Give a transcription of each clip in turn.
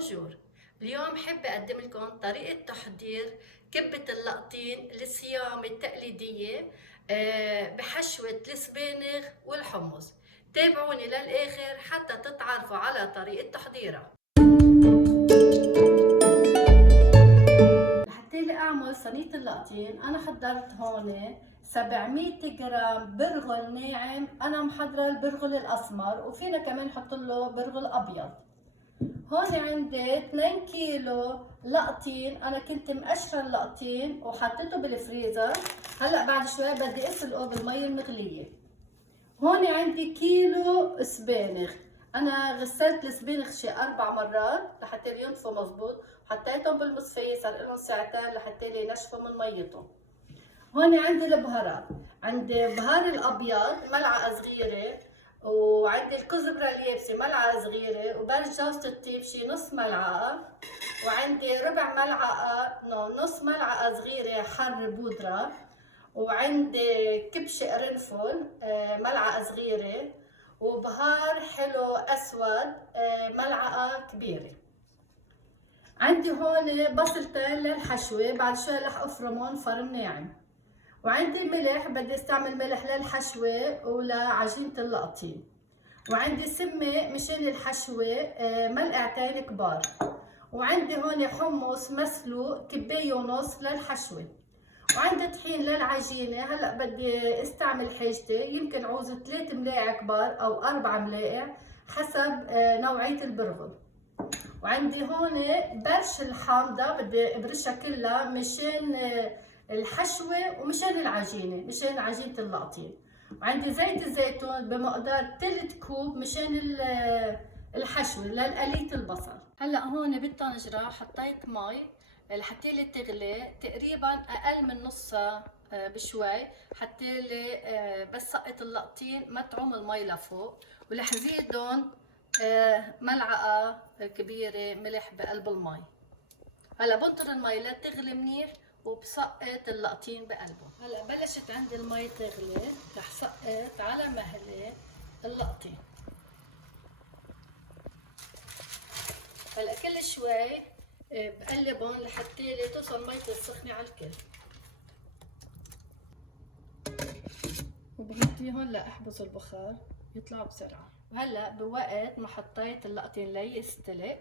بونجور. اليوم حابة أقدم لكم طريقة تحضير كبة اللقطين الصيام التقليدية بحشوة السبانغ والحمص. تابعوني للآخر حتى تتعرفوا على طريقة تحضيرها. لحتى أعمل صينية اللقطين أنا حضرت هون 700 جرام برغل ناعم. أنا محضرة البرغل الأسمر وفينا كمان نحط له برغل أبيض. هون عندي 2 كيلو لقطين، انا كنت مقشره اللقطين وحطيته بالفريزر. هلا بعد شوي بدي اسلقه بالمي المغليه. هون عندي كيلو سبانغ، انا غسلت السبانغ شي 4 مرات لحتى ينطفوا مزبوط، حطيتهم بالمصفيه صار لهم ساعتين لحتى ينشفوا من ميتهم. هون عندي البهارات، عندي بهار الابيض ملعقه صغيره، وعندي الكزبره اليابسه ملعقه صغيره، وبرش جوزة الطيب شي نص ملعقه، وعندي ربع ملعقه نص ملعقه صغيره حر بودره، وعندي كبش قرنفل ملعقه صغيره، وبهار حلو اسود ملعقه كبيره. عندي هون بصلتين للحشوه، بعد شوي رح افرمهم فرم ناعم. وعندي ملح، بدي استعمل ملح للحشوة ولعجينة اللقطين. وعندي سمة مشان الحشوة ملعقتين كبار. وعندي هون حمص مسلوق كباية ونص للحشوة. وعندي طحين للعجينة، هلا بدي استعمل حاجتي، يمكن عوز 3 ملاعق كبار او 4 ملاعق حسب نوعية البرغل. وعندي هون برش الحامضة بدي ابرشها كلها مشان الحشوة ومشان العجينة، مشان عجينة اللقطين. وعندي زيت الزيتون بمقدار 3 كوب مشان الحشوة للقلية البصل. هلا هون بالطنجرة حطيت مي لحتى لي تغلي تقريبا اقل من نصها بشوي، حتى لي بس سقط اللقطين ما تعوم المي لفوق. ورح زيدهم ملعقة كبيرة ملح بقلب المي. هلا بنطر المي لتغلي منيح وبسقط اللقطين بقلبه. هلا بلشت عندي المي تغلي، رح سقط على مهلة اللقطين. هلا كل شوي بقلبهم لحتى توصل مية السخنة على الكل، وبغطيهم لاحبس البخار يطلع بسرعة. وهلا بوقت ما حطيت اللقطين ليستلق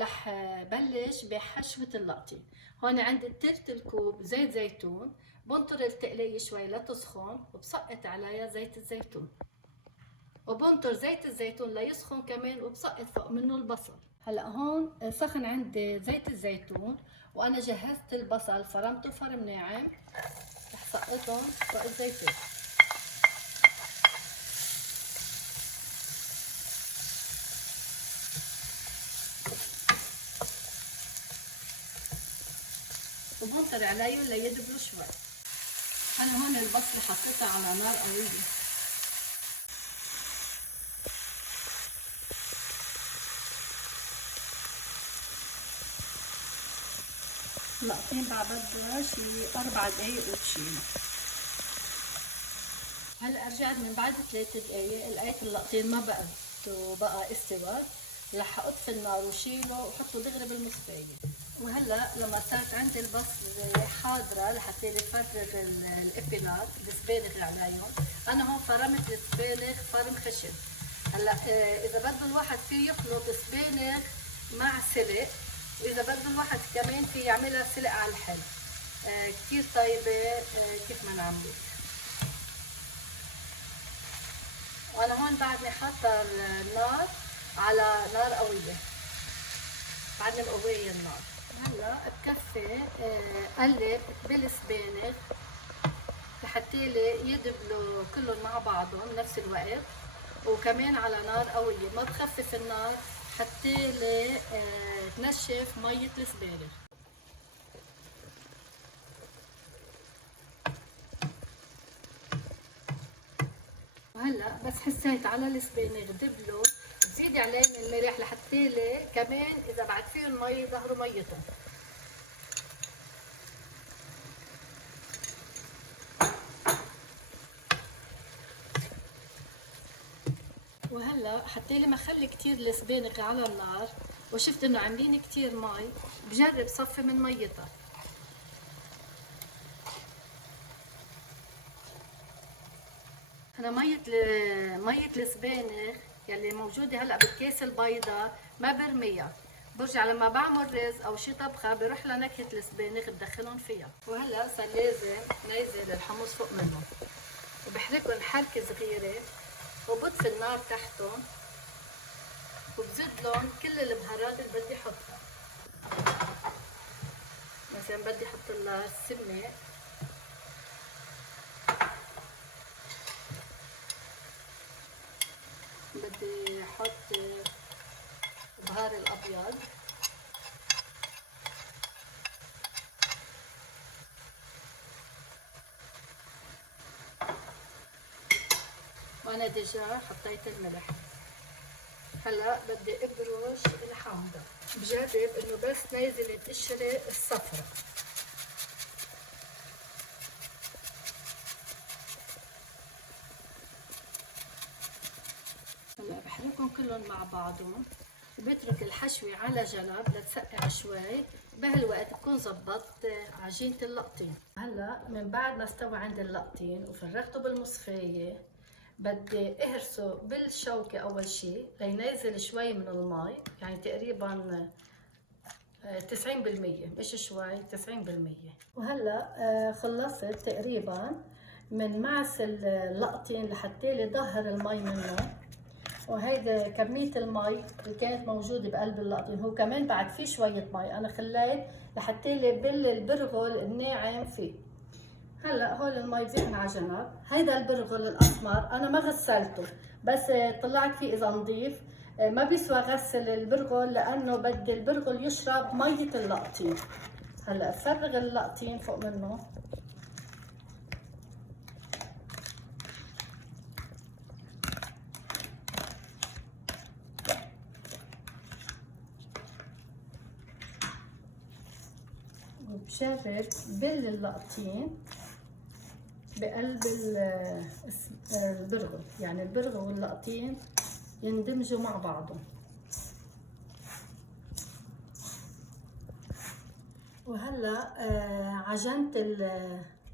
رح بلش بحشوة اللقطين. هون عندي 3 كوب زيت زيتون، بنطر التقلية شوي لتسخن وبسقط عليها زيت الزيتون، وبنطر زيت الزيتون ليسخن كمان وبسقط فوق منه البصل. هلا هون سخن عندي زيت الزيتون وانا جهزت البصل فرمته فرم ناعم، رح سقطهم فوق الزيتون. وبنطر عليهم ليدبلوا شوي. انا هون البصل حطيتها على نار قوية. اللقطين بعبدها شي 4 دقايق وبشيلها. هلا رجعت من بعد 3 دقايق لقيت اللقطين ما بقت وبقى استوى، رح اطفي النار وشيله وحطه دغري بالمصفاية. وهلا لما صارت عندي البصل حاضره لحتى يفرغ الابيلات السبانغ عليهم، انا هون فرمت السبانغ فرم خشن. هلا اذا بده الواحد فيه يخلط سبانغ مع سلق، واذا بده الواحد كمان فيه يعملها سلق على الحل. كتير طيبه كيف ما نعمل. وانا هون بعدني حاطه النار على نار قويه، بعدني مقويه النار. هلا بكفي قلب بالسبانغ لحتى يدبلوا كلهم مع بعضهم بنفس الوقت، وكمان على نار قويه، ما بخفف النار حتى تنشف ميه السبانغ. وهلا بس حسيت على السبانغ دبلوا، بزيدي عليهم الملح لحتى كمان اذا بعد فيهم مي يظهروا ميتهم. وهلا حتى لي ما اخلي كثير السبانغ على النار، وشفت انه عاملين كتير مي، بجرب صفي من ميتها. انا مية السبانخ يلي موجودة هلا بالكيس البيضاء ما برميها، برجع لما بعمل رز او شي طبخة بروح لنكهة السبانخ بدخلهم فيها. وهلا صار لازم نزل الحمص فوق منهم، وبحركهم حركة صغيرة، وبطفي النار تحتهم، وبزيد لهم كل البهارات اللي بدي احطها. مثلا بدي احط لها السمنة، بدي احط البهار الابيض، وانا ديجا حطيت الملح. هلا بدي ابرش الحامضة، بجرب انه بس نازل القشرة الصفراء. هلا بحركهم كلهم مع بعضهم، وبترك الحشوة على جنب لتسقع شوي. بهالوقت بكون زبطت عجينة اللقطين. هلا من بعد ما استوى عندي اللقطين وفرغته بالمصفاية، بدي اهرسه بالشوكة اول شي لينزل شوي من المي، يعني تقريبا 90%، مش شوي، 90%. وهلا خلصت تقريبا من معس اللقطين لحتى لي ظهر المي منه. وهيدا كمية المي اللي كانت موجودة بقلب اللقطين. هو كمان بعد فيه شوية مي أنا خليت لحتى لي بل البرغل الناعم فيه. هلا هول المي بزيحن على جنب. هيدا البرغل الأسمر أنا ما غسلته، بس طلعت فيه إذا نظيف. ما بيسوى غسل البرغل لأنه بدي البرغل يشرب مية اللقطين. هلا فرغ اللقطين فوق منه. وبشرب بل اللقطين بقلب البرغل، يعني البرغل واللقطين يندمجوا مع بعضهم. وهلا عجنت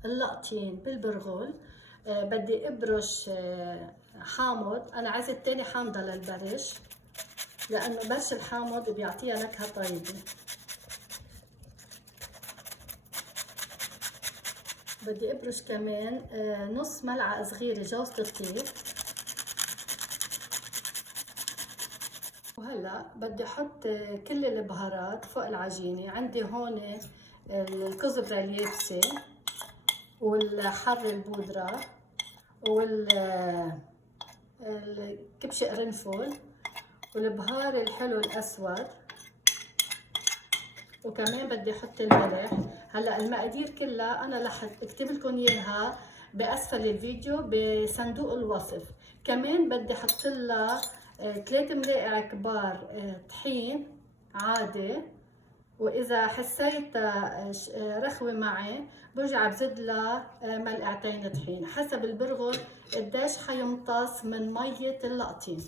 اللقطين بالبرغل. بدي ابرش حامض. انا عزت تاني حامضة للبرش لانه برش الحامض بيعطيها نكهة طيبة. بدي ابرش كمان نص ملعقة صغيرة جوزة الطيب. وهلا بدي احط كل البهارات فوق العجينة. عندي هون الكزبرة اليابسة والحر البودرة والكبش قرنفل والبهار الحلو الاسود، وكمان بدي احط الملح. هلا المقادير كلها انا رح اكتب لكم اياها باسفل الفيديو بصندوق الوصف. كمان بدي احط لها 3 ملاعق كبار طحين عادي، واذا حسيت رخوه معي برجع بزيد لها ملعقتين طحين حسب البرغل قديش حيمتص من ميه اللقطين.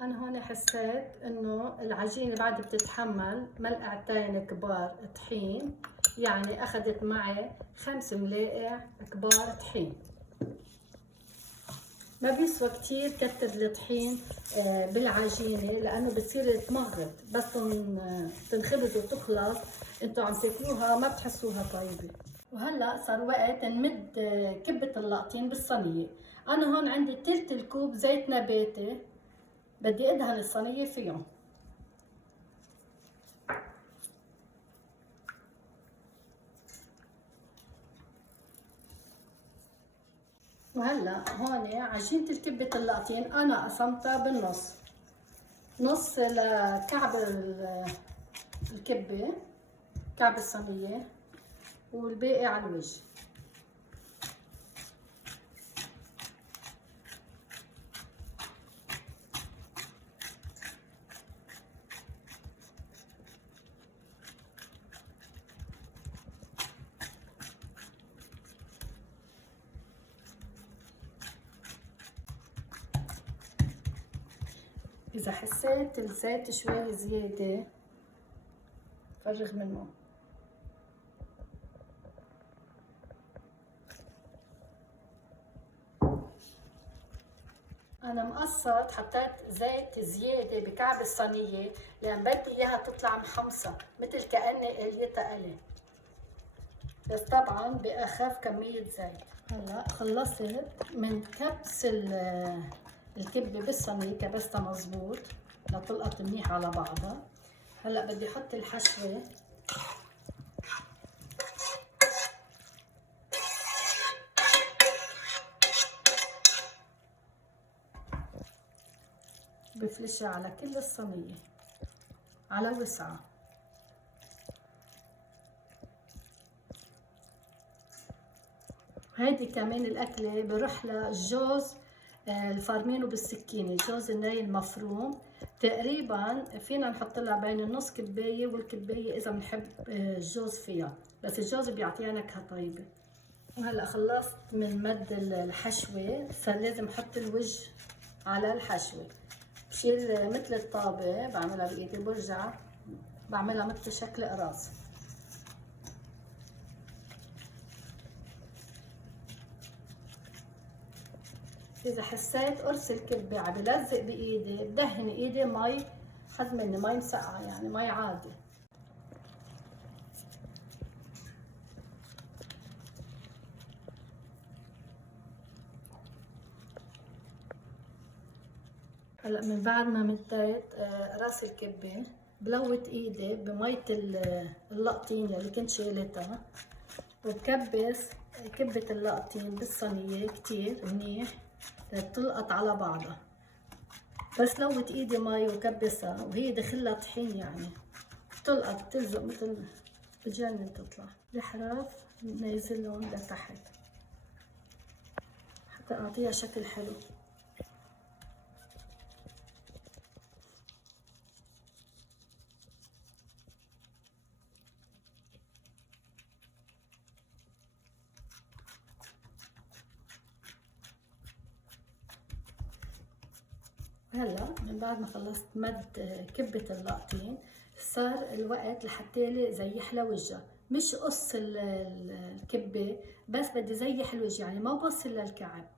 أنا هون حسيت إنه العجينة بعد بتتحمل ملعقتين كبار طحين، يعني أخذت معي 5 ملاعق كبار طحين. ما بيسوى كتير كتر الطحين بالعجينة لأنه بتصير تمغط، بس تنخبز وتخلص انتو عم تاكلوها ما بتحسوها طيبة. وهلا صار وقت نمد كبة اللقطين بالصينية. أنا هون عندي تلت الكوب زيت نباتي بدي ادهن الصينية فيهم. وهلا هون عجينة الكبة اللقطين انا قسمتها بالنص، نص لكعب الكبة، كعب الصينية، والباقي على الوجه. اذا حسيت الزيت شوي زيادة فرغ منه. انا مقصد حطيت زيت زيادة بكعب الصينية لان بدي اياها تطلع محمصة مثل كأني قليتها قلي، بس طبعا باخف كمية زيت. هلا خلصت من كبس الكبة بالصينية، كبستها مظبوط لتلقط منيح على بعضها. هلا بدي احط الحشوة. بفلشها على كل الصينية على وسعة. هيدي كمان الأكلة بروح للجوز الفارمينه بالسكينة، الجوز الناي المفروم. تقريبا فينا نحط لها بين النص كباية والكباية إذا بنحب الجوز فيها، بس الجوز بيعطيها نكهة طيبة. وهلا خلصت من مد الحشوة، صار لازم احط الوجه على الحشوة. بشيل مثل الطابة بعملها بإيدي، برجع بعملها مثل شكل قراص. إذا حسيت قرص الكبة عم بلزق بإيدي بدهن إيدي مي، حد مني مي مسقعة يعني مي عادي. هلا من بعد ما مديت راس الكبة بلوت ايدي بمية اللقطين اللي كنت شايلتها، وبكبس كبة اللقطين بالصينية كتير منيح تلقط على بعضها. بس لوت ايدي مي وكبسها وهي دخلها طحين يعني تلقط تلزق مثل بتجنن تطلع. الحراف نازلهم لتحت حتى اعطيها شكل حلو. هلا من بعد ما خلصت مد كبة اللقطين صار الوقت لحتى لي زيح لها وجهها، مش قص الكبة بس بدي زيح الوجه يعني ما بوصل للكعب.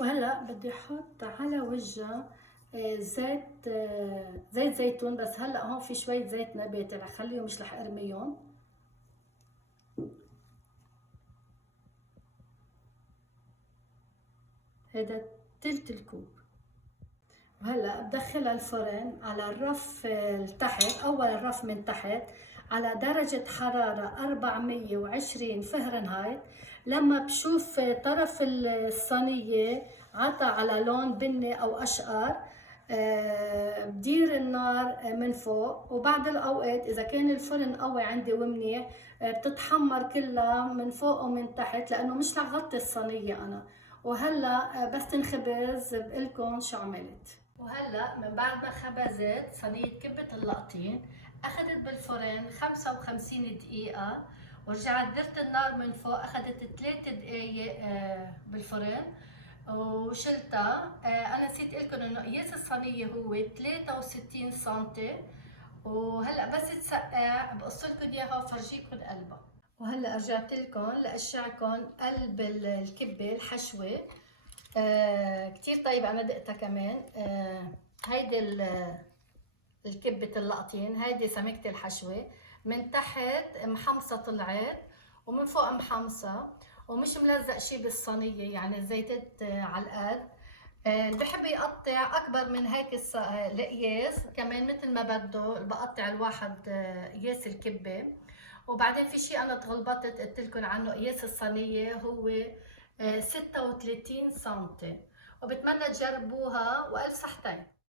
وهلا بدي احط على وجهها زيت زيتون، بس هلا هون في شوية زيت نباتي رح خليهم مش رح ارميهم. هذا تلت الكوب. وهلا بدخلها الفرن على الرف تحت، اول الرف من تحت على درجة حرارة 420 فهرنهايت. لما بشوف طرف الصينية عطى على لون بني او اشقر بدير النار من فوق، وبعد الاوقات اذا كان الفرن قوي عندي ومنيح بتتحمر كلها من فوق ومن تحت لانه مش رح غطي الصينية انا. وهلا بس تنخبز بقلكن شو عملت. وهلا من بعد ما خبزت صينية كبة اللقطين اخذت بالفرن 55 دقيقة، ورجعت درت النار من فوق اخذت 3 دقايق بالفرن وشلتها. انا نسيت لكم انه قياس الصينية هو 63 سنتي. وهلا بس تسقع بقص لكم اياها وفرجيكم قلبها. وهلا رجعت لكم لاشعكم قلب الكبة الحشوة. كتير طيبة، أنا دقتها كمان. هيدي الكبة اللقطين، هيدي سمكة الحشوة من تحت محمصة طلعت ومن فوق محمصة ومش ملزق شي بالصينية يعني زيتت على القد. اللي بحب يقطع أكبر من هيك القياس كمان مثل ما بده، بقطع الواحد قياس الكبة. وبعدين في شيء انا تغلبطت قلت لكم عنه، قياس الصينيه هو 36 سم، وبتمنى تجربوها والف صحتين.